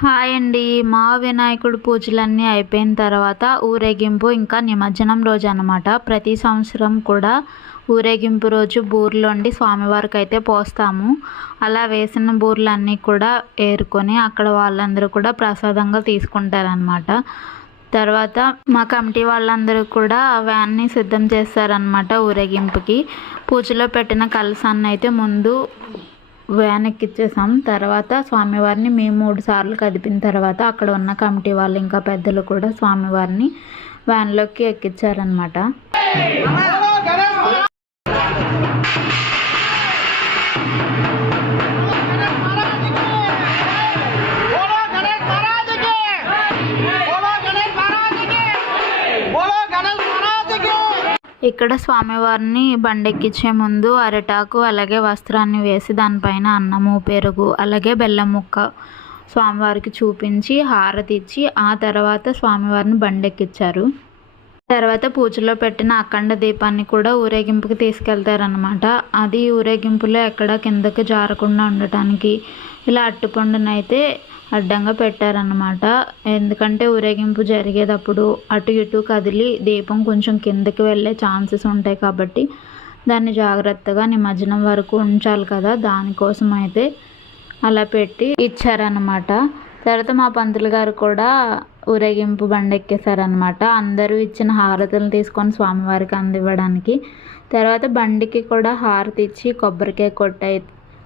Hi అండి. మా వినాయకుడు పూజలన్నీ అయిపోయిన తర్వాత ఊరేగింపు ఇంకా నిమజ్జనం రోజు అనమాట ప్రతి సంవత్సరం కూడా ఊరేగింపు రోజు బూర్లు వండి స్వామివారికి అయితే పోస్తాము. అలా వేసిన బూర్లన్నీ కూడా ఏరుకొని అక్కడ వాళ్ళందరూ కూడా ప్రసాదంగా తీసుకుంటారనమాట తర్వాత మా కమిటీ వాళ్ళందరూ కూడా వ్యాన్ని సిద్ధం చేస్తారనమాట ఊరేగింపుకి. పూజలో పెట్టిన కలసాన్ని అయితే ముందు వ్యాన్ ఎక్కించేసాం తర్వాత స్వామివారిని మేము మూడు సార్లు కదిపిన తర్వాత అక్కడ ఉన్న కమిటీ వాళ్ళు ఇంకా పెద్దలు కూడా స్వామివారిని వ్యాన్లోకి ఎక్కించారనమాట ఇక్కడ స్వామివారిని బండెక్కించే ముందు అరిటాకు అలాగే వస్త్రాన్ని వేసి దానిపైన అన్నము పెరుగు అలాగే బెల్లం ముక్క స్వామివారికి చూపించి హారతి ఇచ్చి ఆ తర్వాత స్వామివారిని బండెక్కించారు తర్వాత పూజలో పెట్టిన అఖండ దీపాన్ని కూడా ఊరేగింపుకి తీసుకెళ్తారనమాట అది ఊరేగింపులో ఎక్కడ కిందకి జారకుండా ఉండటానికి ఇలా అట్టుపండునైతే అడ్డంగా పెట్టారనమాట ఎందుకంటే ఊరేగింపు జరిగేటప్పుడు అటు ఇటు కదిలి దీపం కొంచెం కిందకి వెళ్ళే ఛాన్సెస్ ఉంటాయి కాబట్టి దాన్ని జాగ్రత్తగా నిమజ్జనం వరకు ఉంచాలి కదా. దానికోసం అయితే అలా పెట్టి ఇచ్చారనమాట తర్వాత మా పంతులు గారు కూడా ఊరేగింపు బండి ఎక్కేశారనమాట అందరూ ఇచ్చిన హారతులు తీసుకొని స్వామివారికి అందివ్వడానికి. తర్వాత బండికి కూడా హారతి ఇచ్చి కొబ్బరికాయ కొట్టై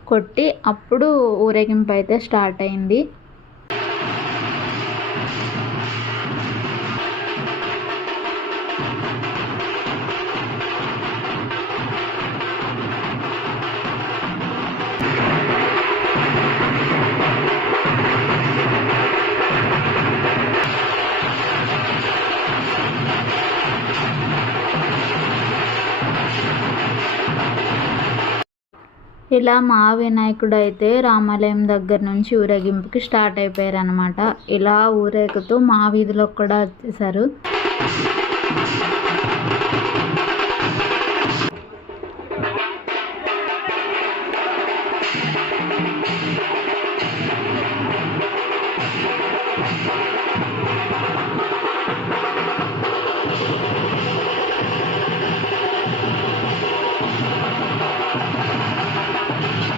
కొట్టి అప్పుడు ఊరేగింపు అయితే స్టార్ట్ అయింది. ఇలా మా వినాయకుడు అయితే రామాలయం దగ్గర నుంచి ఊరేగింపుకి స్టార్ట్ అయిపోయారు ఇలా ఊరేగుతూ మా వీధిలోకి కూడా వచ్చేసారు Thank